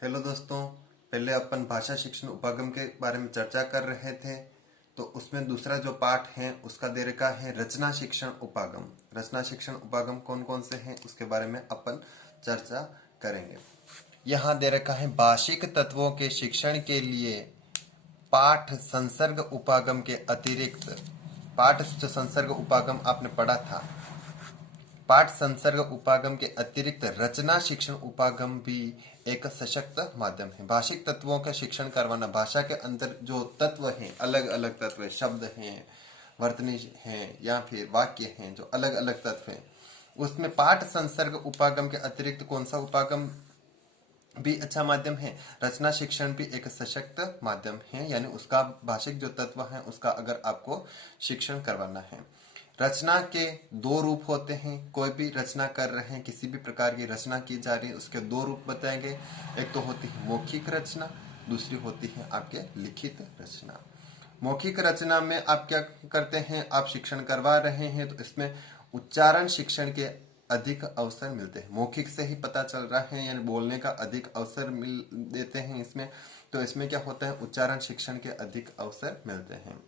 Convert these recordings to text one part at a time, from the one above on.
Hello दोस्तों। पहले अपन भाषा शिक्षण उपागम के बारे में चर्चा कर रहे थे, तो उसमें दूसरा जो पाठ है उसका दे रखा है रचना शिक्षण उपागम। रचना शिक्षण उपागम कौन कौन से हैं उसके बारे में अपन चर्चा करेंगे। यहाँ दे रखा है भाषिक तत्वों के शिक्षण के लिए पाठ संसर्ग उपागम के अतिरिक्त। पाठ जो संसर्ग उपागम आपने पढ़ा था, पाठ संसर्ग उपागम के अतिरिक्त रचना शिक्षण उपागम भी एक सशक्त माध्यम है। भाषिक तत्वों का शिक्षण करवाना, भाषा के अंदर जो तत्व हैं, अलग अलग तत्व हैं, शब्द हैं, वर्तनी हैं या फिर वाक्य हैं, जो अलग अलग तत्व हैं, उसमें पाठ संसर्ग उपागम के अतिरिक्त कौन सा उपागम भी अच्छा माध्यम है। रचना शिक्षण भी एक सशक्त माध्यम है, यानी उसका भाषिक जो तत्व है उसका अगर आपको शिक्षण करवाना है। रचना के दो रूप होते हैं। कोई भी रचना कर रहे हैं, किसी भी प्रकार की रचना की जा रही है, उसके दो रूप बताएंगे। एक तो होती है मौखिक रचना, दूसरी होती है आपके लिखित रचना। मौखिक रचना में आप क्या करते हैं, आप शिक्षण करवा रहे हैं तो इसमें उच्चारण शिक्षण के अधिक अवसर मिलते हैं। मौखिक से ही पता चल रहा है, यानी बोलने का अधिक अवसर मिल देते हैं इसमें, तो इसमें क्या होता है, उच्चारण शिक्षण के अधिक अवसर मिलते हैं।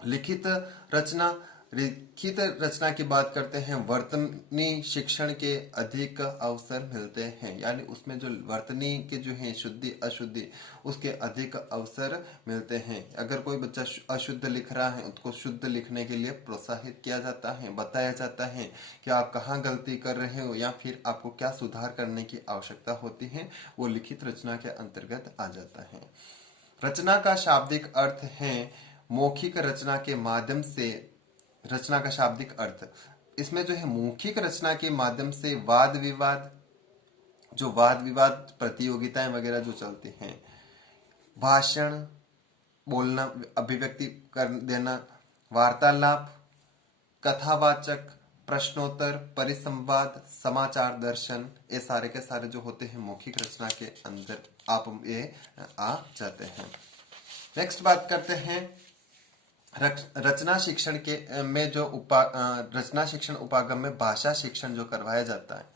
लिखित रचना, लिखित रचना की बात करते हैं, वर्तनी शिक्षण के अधिक अवसर मिलते हैं, यानी उसमें जो वर्तनी के जो है शुद्धि अशुद्धि उसके अधिक अवसर मिलते हैं। अगर कोई बच्चा अशुद्ध लिख रहा है, उसको शुद्ध लिखने के लिए प्रोत्साहित किया जाता है, बताया जाता है कि आप कहाँ गलती कर रहे हो या फिर आपको क्या सुधार करने की आवश्यकता होती है, वो लिखित रचना के अंतर्गत आ जाता है। रचना का शाब्दिक अर्थ है मौखिक रचना के माध्यम से। रचना का शाब्दिक अर्थ इसमें जो है मौखिक रचना के माध्यम से वाद विवाद, जो वाद विवाद प्रतियोगिताएं वगैरह जो चलती हैं, भाषण बोलना, अभिव्यक्ति कर देना, वार्तालाप, कथावाचक, प्रश्नोत्तर, परिसंवाद, समाचार दर्शन, ये सारे के सारे जो होते हैं मौखिक रचना के अंदर आप ये आ जाते हैं। नेक्स्ट बात करते हैं रचना शिक्षण के में जो रचना शिक्षण उपागम में भाषा शिक्षण जो करवाया जाता है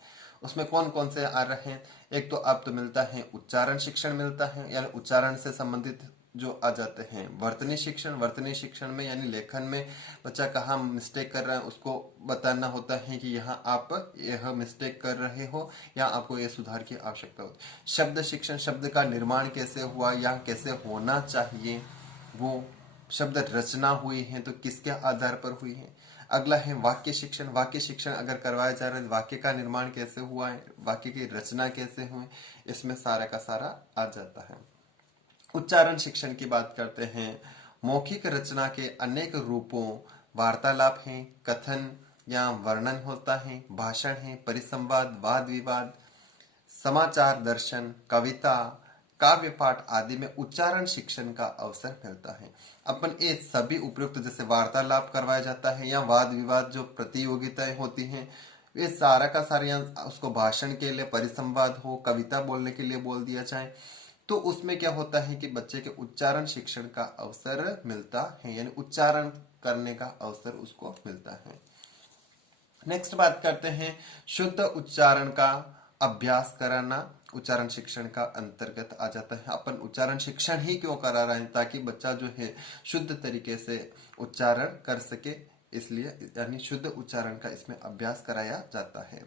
उसमें कौन कौन से आ रहे हैं। एक तो आपको मिलता है उच्चारण शिक्षण मिलता है, यानी उच्चारण से संबंधित जो आ जाते हैं। वर्तनी शिक्षण, वर्तनी शिक्षण में यानी लेखन में बच्चा कहाँ मिस्टेक कर रहा है उसको बताना होता है कि यहाँ आप यह मिस्टेक कर रहे हो या आपको यह सुधार की आवश्यकता होती है। शब्द शिक्षण, शब्द का निर्माण कैसे हुआ या कैसे होना चाहिए, वो शब्द रचना हुई है तो किसके आधार पर हुई है। अगला है वाक्य शिक्षण। वाक्य शिक्षण अगर करवाया जा रहा है, वाक्य का निर्माण कैसे हुआ है, वाक्य की रचना कैसे हुई, इसमें सारा का सारा आ जाता है। उच्चारण शिक्षण की बात करते हैं, मौखिक रचना के अनेक रूपों, वार्तालाप है, कथन या वर्णन होता है, भाषण है, परिसंवाद, वाद विवाद, समाचार दर्शन, कविता, काव्य पाठ आदि में उच्चारण शिक्षण का अवसर मिलता है। अपन ये सभी उपयुक्त, जैसे वार्तालाप करवाया जाता है या वाद विवाद जो प्रतियोगिताएं होती हैं, ये सारा का सारा, उसको भाषण के लिए परिसंवाद हो, कविता बोलने के लिए बोल दिया जाए, तो उसमें क्या होता है कि बच्चे के उच्चारण शिक्षण का अवसर मिलता है, यानी उच्चारण करने का अवसर उसको मिलता है। नेक्स्ट बात करते हैं शुद्ध उच्चारण का अभ्यास कराना, उच्चारण शिक्षण का अंतर्गत आ जाता है। अपन उच्चारण शिक्षण ही क्यों करा रहे हैं, ताकि बच्चा जो है शुद्ध तरीके से उच्चारण कर सके, इसलिए यानी शुद्ध उच्चारण का इसमें अभ्यास कराया जाता है।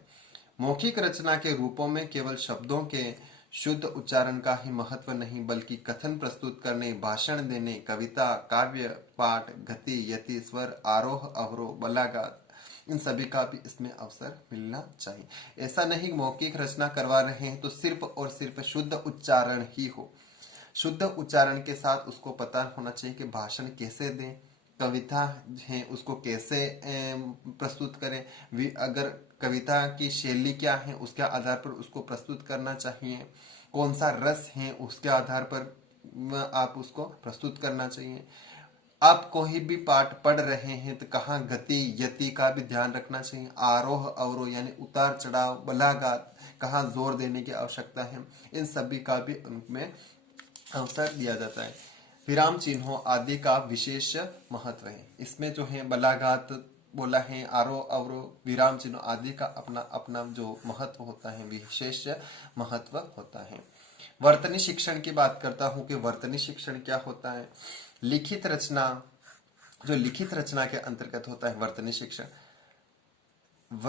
मौखिक रचना के रूपों में केवल शब्दों के शुद्ध उच्चारण का ही महत्व नहीं, बल्कि कथन प्रस्तुत करने, भाषण देने, कविता, काव्य पाठ, गति, यति, स्वर, आरोह अवरोह, बलागात, इन सभी का भी इसमें अवसर मिलना चाहिए। ऐसा नहीं मौखिक रचना करवा रहे हैं तो सिर्फ और सिर्फ शुद्ध उच्चारण ही हो। शुद्ध उच्चारण के साथ उसको पता होना चाहिए कि भाषण कैसे दें, कविता है उसको कैसे प्रस्तुत करें, अगर कविता की शैली क्या है उसके आधार पर उसको प्रस्तुत करना चाहिए, कौन सा रस है उसके आधार पर आप उसको प्रस्तुत करना चाहिए। आप कोई भी पाठ पढ़ रहे हैं तो कहाँ गति यति का भी ध्यान रखना चाहिए, आरोह अवरोह यानी उतार चढ़ाव, बलागात, कहाँ जोर देने की आवश्यकता है, इन सभी का भी उनमें अवसर दिया जाता है। विराम चिन्हों आदि का विशेष महत्व है। इसमें जो है बलागात बोला है, आरोह अवरोह विराम चिन्ह आदि का अपना अपना जो महत्व होता है, विशेष महत्व होता है। वर्तनी शिक्षण की बात करता हूं कि वर्तनी शिक्षण क्या होता है। लिखित रचना, जो लिखित रचना के अंतर्गत होता है वर्तनी शिक्षण।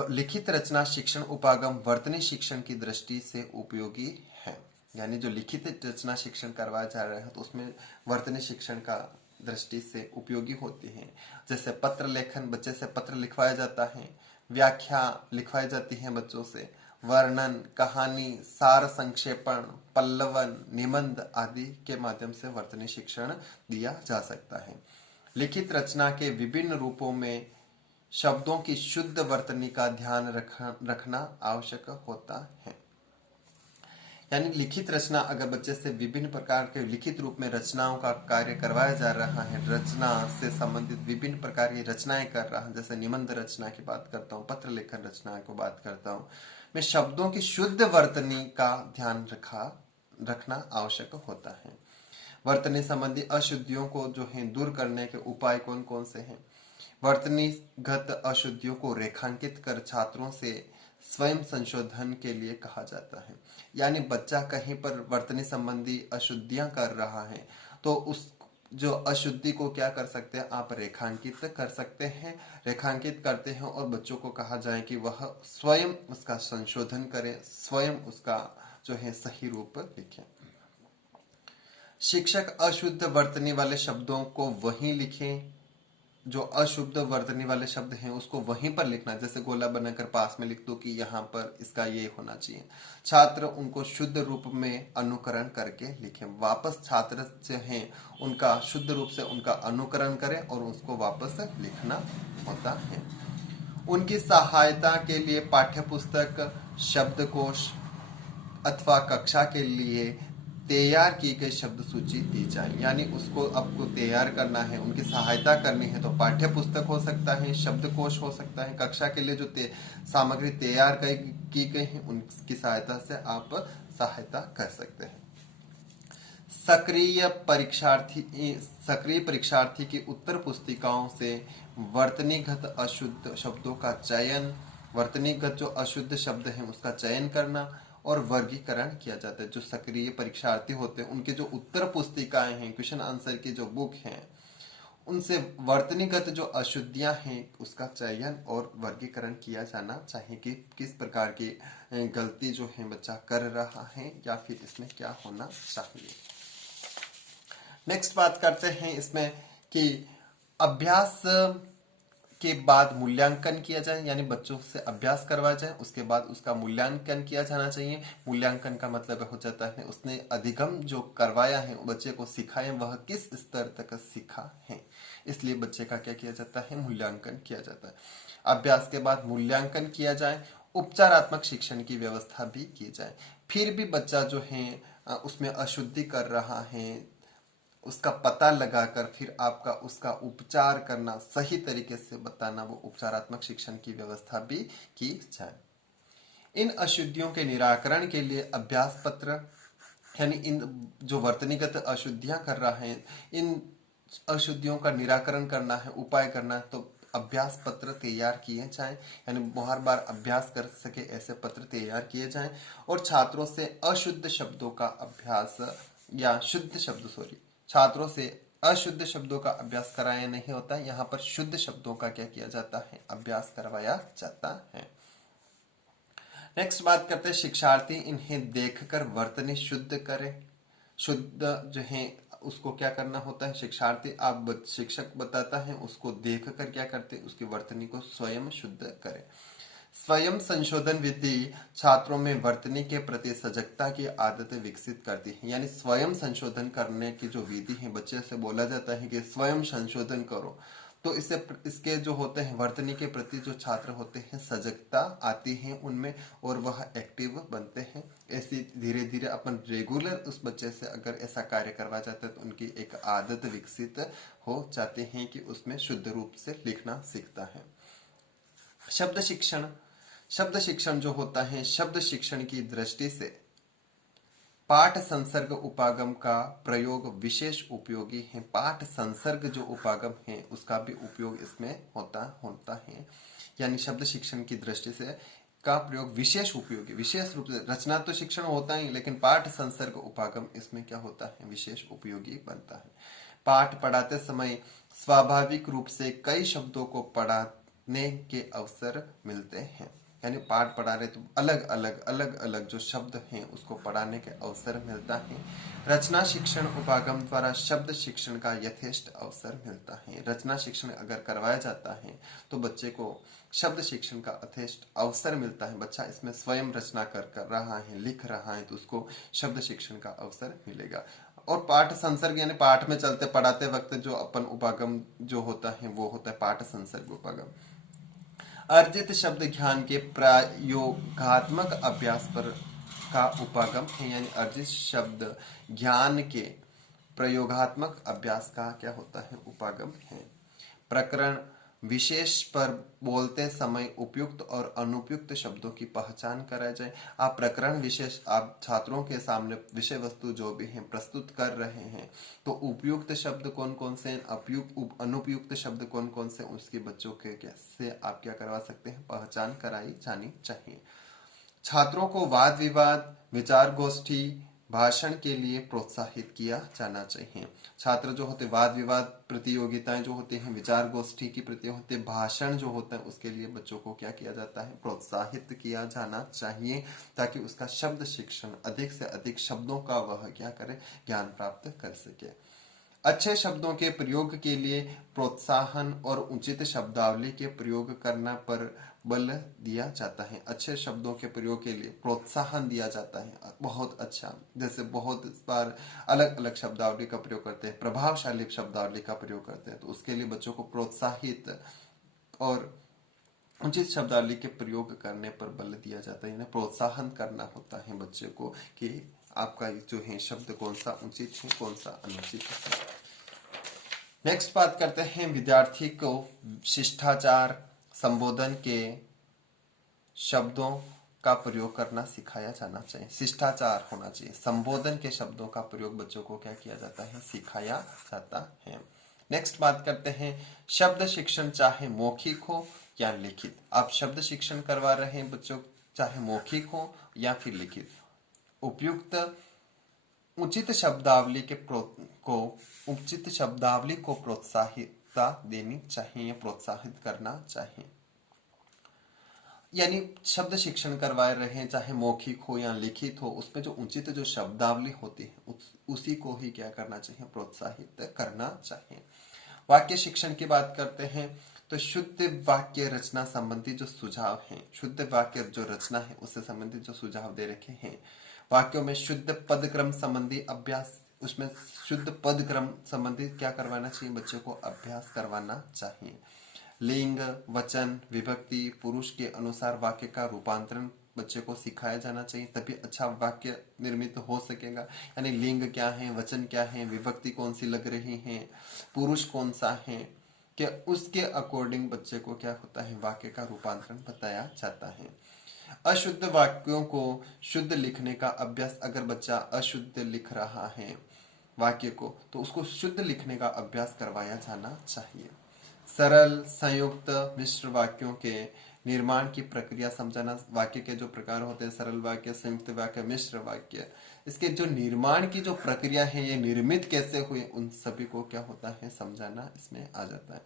लिखित रचना शिक्षण उपागम वर्तनी शिक्षण की दृष्टि से उपयोगी है। यानी जो लिखित रचना शिक्षण करवाया जा रहा है तो उसमें वर्तनी शिक्षण का दृष्टि से उपयोगी होती है। जैसे पत्र लेखन, बच्चे से पत्र लिखवाया जाता है, व्याख्या लिखवाई जाती है बच्चों से, वर्णन, कहानी, सार संक्षेपण, पल्लवन, निबंध आदि के माध्यम से वर्तनी शिक्षण दिया जा सकता है। लिखित रचना के विभिन्न रूपों में शब्दों की शुद्ध वर्तनी का ध्यान रखना आवश्यक होता है। यानी लिखित रचना, अगर बच्चे से विभिन्न प्रकार के लिखित रूप में रचनाओं का कार्य करवाया जा रहा है, रचना से संबंधित विभिन्न प्रकार की रचनाएं कर रहा है, जैसे निबंध रचना की बात करता हूँ, पत्र लेखन रचना को बात करता हूँ, मैं शब्दों की शुद्ध वर्तनी का ध्यान रखना आवश्यक होता है। वर्तनी संबंधी अशुद्धियों को जो है दूर करने के उपाय कौन कौन से हैं। वर्तनीगत अशुद्धियों को रेखांकित कर छात्रों से स्वयं संशोधन के लिए कहा जाता है। यानी बच्चा कहीं पर वर्तनी संबंधी अशुद्धियां कर रहा है तो उस जो अशुद्धि को क्या कर सकते हैं, आप रेखांकित कर सकते हैं। रेखांकित करते हैं और बच्चों को कहा जाए कि वह स्वयं उसका संशोधन करें, स्वयं उसका जो है सही रूप लिखें। शिक्षक अशुद्ध वर्तनी वाले शब्दों को वहीं लिखें, जो अशुद्ध वर्तनी वाले शब्द हैं उसको वहीं पर लिखना। जैसे गोला बनाकर पास में लिख दो कि यहाँ पर इसका ये होना चाहिए। छात्र उनको शुद्ध रूप में अनुकरण करके लिखें। वापस छात्र जो हैं उनका शुद्ध रूप से उनका अनुकरण करें और उसको वापस लिखना होता है। उनकी सहायता के लिए पाठ्यपुस्तक, शब्दकोश अथवा कक्षा के लिए तैयार की गई शब्द सूची दी जाए। यानी उसको आपको तैयार करना है, उनकी सहायता करनी है तो पाठ्य पुस्तक हो सकता है, शब्दकोश हो सकता है, कक्षा के लिए जो सामग्री तैयार की गई है उनकी सहायता से आप सहायता कर सकते हैं। सक्रिय परीक्षार्थी की उत्तर पुस्तिकाओं से वर्तनीगत अशुद्ध शब्दों का चयन, वर्तनीगत जो अशुद्ध शब्द हैं उसका चयन करना और वर्गीकरण किया जाता है। जो सक्रिय परीक्षार्थी होते हैं उनके जो उत्तर पुस्तिकाएं हैं, क्वेश्चन आंसर की जो बुक हैं, उनसे वर्तनीगत जो अशुद्धियां हैं उसका चयन और वर्गीकरण किया जाना चाहिए कि किस प्रकार की गलती जो है बच्चा कर रहा है या फिर इसमें क्या होना चाहिए। नेक्स्ट बात करते हैं इसमें कि अभ्यास के बाद मूल्यांकन किया जाए। यानी बच्चों से अभ्यास करवाया जाए, उसके बाद उसका मूल्यांकन किया जाना चाहिए। मूल्यांकन का मतलब हो जाता है उसने अधिगम जो करवाया है, बच्चे को सिखाया, वह किस स्तर तक सीखा है, इसलिए बच्चे का क्या किया जाता है, मूल्यांकन किया जाता है। अभ्यास के बाद मूल्यांकन किया जाए, उपचारात्मक शिक्षण की व्यवस्था भी की जाए। फिर भी बच्चा जो है उसमें अशुद्धि कर रहा है, उसका पता लगाकर फिर आपका उसका उपचार करना, सही तरीके से बताना, वो उपचारात्मक शिक्षण की व्यवस्था भी की जाए। इन अशुद्धियों के निराकरण के लिए अभ्यास पत्र, यानी इन जो वर्तनीगत अशुद्धियां कर रहा है, इन अशुद्धियों का निराकरण करना है, उपाय करना है, तो अभ्यास पत्र तैयार किए जाएं। यानी बार बार अभ्यास कर सके ऐसे पत्र तैयार किए जाएं और छात्रों से अशुद्ध शब्दों का अभ्यास या शुद्ध शब्द छात्रों से अशुद्ध शब्दों का अभ्यास कराया नहीं होता, यहाँ पर शुद्ध शब्दों का क्या किया जाता है, अभ्यास करवाया जाता है। नेक्स्ट बात करते हैं शिक्षार्थी इन्हें देखकर वर्तनी शुद्ध करें। शुद्ध जो है उसको क्या करना होता है, शिक्षार्थी आप शिक्षक बताता है उसको देखकर क्या करते हैं, उसकी वर्तनी को स्वयं शुद्ध करें। स्वयं संशोधन विधि छात्रों में वर्तनी के प्रति सजगता की आदत विकसित करती है। यानी स्वयं संशोधन करने की जो विधि है, बच्चे से बोला जाता है कि स्वयं संशोधन करो, तो इसके जो होते हैं वर्तनी के प्रति जो छात्र होते हैं सजगता आती है उनमें और वह एक्टिव बनते हैं। ऐसी धीरे धीरे अपन रेगुलर उस बच्चे से अगर ऐसा कार्य करवा जाता है तो उनकी एक आदत विकसित हो जाती है कि उसमें शुद्ध रूप से लिखना सीखता है। शब्द शिक्षण जो होता है, शब्द शिक्षण की दृष्टि से पाठ संसर्ग उपागम का प्रयोग विशेष उपयोगी है। पाठ संसर्ग जो उपागम है उसका भी उपयोग इसमें होता है। यानी शब्द शिक्षण की दृष्टि से का प्रयोग विशेष उपयोगी, विशेष रूप से रचना तो शिक्षण होता ही, लेकिन पाठ संसर्ग उपागम इसमें क्या होता है, विशेष उपयोगी बनता है। पाठ पढ़ाते समय स्वाभाविक रूप से कई शब्दों को पढ़ाने के अवसर मिलते हैं। यानी पाठ पढ़ा रहे तो अलग अलग जो शब्द हैं उसको पढ़ाने के अवसर मिलता है। रचना शिक्षण उपागम द्वारा शब्द शिक्षण का यथेष्ट अवसर मिलता है। रचना शिक्षण अगर करवाया जाता है तो बच्चे को शब्द शिक्षण का यथेष्ट अवसर मिलता है। बच्चा इसमें स्वयं रचना कर रहा है, लिख रहा है, तो उसको शब्द शिक्षण का अवसर मिलेगा। और पाठ संसर्ग यानी पाठ में चलते पढ़ाते वक्त जो अपन उपागम जो होता है वो होता है पाठ संसर्ग उपागम। अर्जित शब्द ज्ञान के प्रयोगात्मक अभ्यास पर का उपागम है। यानी अर्जित शब्द ज्ञान के प्रयोगात्मक अभ्यास का क्या होता है, उपागम है। प्रकरण विशेष पर बोलते समय उपयुक्त और अनुपयुक्त शब्दों की पहचान कराई जाए। आप प्रकरण विशेष आप छात्रों के सामने विषय वस्तु जो भी हैं प्रस्तुत कर रहे हैं, तो उपयुक्त शब्द कौन कौन से, अनुपयुक्त शब्द कौन कौन से, उसके बच्चों के कैसे आप क्या करवा सकते हैं, पहचान कराई जानी चाहिए। छात्रों को वाद विवाद, विचार गोष्ठी, भाषण के लिए प्रोत्साहित किया जाना चाहिए। छात्र जो होते वाद विवाद प्रतियोगिताएं जो होती हैं, विचार गोष्ठी की प्रतियोगिता, भाषण जो होता है उसके लिए बच्चों को क्या किया जाता है, प्रोत्साहित किया जाना चाहिए, ताकि उसका शब्द शिक्षण अधिक से अधिक शब्दों का वह क्या करे, ज्ञान प्राप्त कर सके। अच्छे शब्दों के प्रयोग के लिए प्रोत्साहन और उचित शब्दावली के प्रयोग करना पर बल दिया जाता है। अच्छे शब्दों के प्रयोग के लिए प्रोत्साहन दिया जाता है। बहुत अच्छा, जैसे बहुत बार अलग अलग शब्दावली का प्रयोग करते हैं, प्रभावशाली शब्दावली का प्रयोग करते हैं, तो उसके लिए बच्चों को प्रोत्साहित और उचित शब्दावली के प्रयोग करने पर बल दिया जाता है। इन्हें प्रोत्साहन करना होता है बच्चे को कि आपका जो है शब्द कौन सा उचित है, कौन सा अनुचित है। नेक्स्ट बात करते हैं, विद्यार्थी को शिष्टाचार संबोधन के शब्दों का प्रयोग करना सिखाया जाना चाहिए। शिष्टाचार होना चाहिए, संबोधन के शब्दों का प्रयोग बच्चों को क्या किया जाता है, सिखाया जाता है। नेक्स्ट बात करते हैं, शब्द शिक्षण चाहे मौखिक हो या लिखित। आप शब्द शिक्षण करवा रहे हैं बच्चों, चाहे मौखिक हो या फिर लिखित, उपयुक्त उचित शब्दावली को प्रोत्साहिता देनी चाहिए, प्रोत्साहित करना चाहिए। यानी शब्द शिक्षण करवा रहे हैं, चाहे मौखिक हो या लिखित हो, उसमें जो उचित जो शब्दावली होती है उसी को ही क्या करना चाहिए, प्रोत्साहित करना चाहिए। वाक्य शिक्षण की बात करते हैं तो शुद्ध वाक्य रचना संबंधी जो सुझाव हैं, शुद्ध वाक्य जो रचना है उससे संबंधित जो सुझाव दे रखे हैं। वाक्यों में शुद्ध पद क्रम संबंधी अभ्यास, उसमें शुद्ध पद क्रम संबंधी क्या करवाना चाहिए, बच्चों को अभ्यास करवाना चाहिए। लिंग, वचन, विभक्ति, पुरुष के अनुसार वाक्य का रूपांतरण बच्चे को सिखाया जाना चाहिए, तभी अच्छा वाक्य निर्मित हो सकेगा। यानी लिंग क्या है, वचन क्या है, विभक्ति कौन सी लग रही है, पुरुष कौन सा है, क्या उसके अकॉर्डिंग बच्चे को क्या होता है, वाक्य का रूपांतरण बताया जाता है। अशुद्ध वाक्यों को शुद्ध लिखने का अभ्यास, अगर बच्चा अशुद्ध लिख रहा है वाक्य को, तो उसको शुद्ध लिखने का अभ्यास करवाया जाना चाहिए। सरल, संयुक्त, मिश्र वाक्यों के निर्माण की प्रक्रिया समझाना। वाक्य के जो प्रकार होते हैं, सरल वाक्य, संयुक्त वाक्य, मिश्र वाक्य, इसके जो निर्माण की जो प्रक्रिया है, ये निर्मित कैसे हुए, उन सभी को क्या होता है, समझाना इसमें आ जाता है।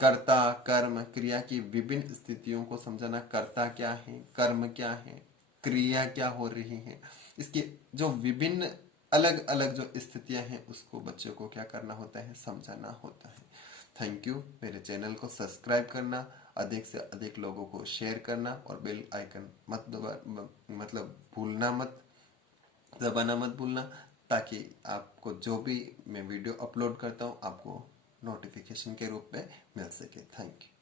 कर्ता, कर्म, क्रिया की विभिन्न स्थितियों को समझाना। कर्ता क्या है, कर्म क्या है, क्रिया क्या हो रही है, इसकी जो विभिन्न अलग अलग जो स्थितियां हैं उसको बच्चों को क्या करना होता है, समझाना होता है। Thank you. मेरे चैनल को सब्सक्राइब करना, अधिक से अधिक लोगों को शेयर करना और बेल आइकन दबाना मत भूलना, ताकि आपको जो भी मैं वीडियो अपलोड करता हूँ आपको नोटिफिकेशन के रूप में मिल सके। Thank you.